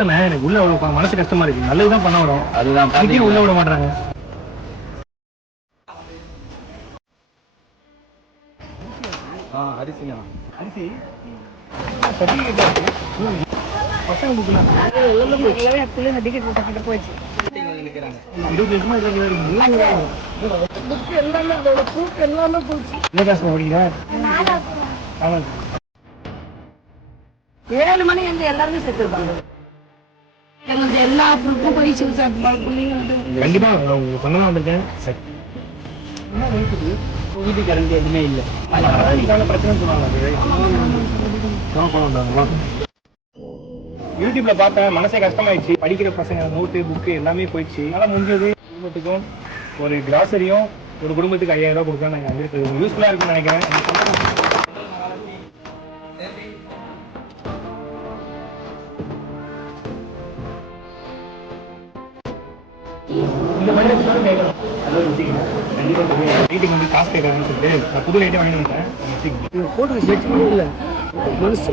பார்த்தேன் எனக்கு உள்ள மனசு கஷ்டமா இருக்கு. நல்லதுதான் பண்ண வரும், அதுதான் அதுக்கே உள்ள விட மாட்டாங்க. அரிசியா? அரிசி பசங்க புக்கலாம் டிக்கெட் போட்டு போயிடுச்சு. 20 வருஷமா புக் எல்லாமே ப்ரூஃப் எல்லாமே போச்சு. என்ன காசு ஓடிங்க? 7 மணி வந்து எல்லாருமே செத்து இருப்பாங்க. எங்களுக்கு எல்லா ப்ரூஃபும் போயிடுச்சு சார். பிள்ளைங்க கண்டிப்பா உங்க பண்ணதான் வந்திருக்கேன். வீட்டு கரண்ட் எதுவுமே இல்லை. பிரச்சனை சொன்னாங்க. யூடியூப்ல பார்த்தேன், மனசே கஷ்டமாயிடுச்சு. படிக்கிற பசங்க நோட்டு புக்கு எல்லாமே போயிடுச்சு. அதனால முடிஞ்சது குடும்பத்துக்கும் ஒரு கிராசரியும் ஒரு குடும்பத்துக்கு 5000 ரூபாய் கொடுத்தா நாங்கள் வந்துருக்கு. யூஸ்ஃபுல்லா இருக்குன்னு நினைக்கிறேன். இந்த மாதிரி கேட்கலாம். வீட்டுக்கு வந்து காசு கேட்கறாங்கன்னு சொல்லிட்டு நான் புது லைட்டே வாங்கி வந்தேன். போட்டு வச்சு இல்லை மனசு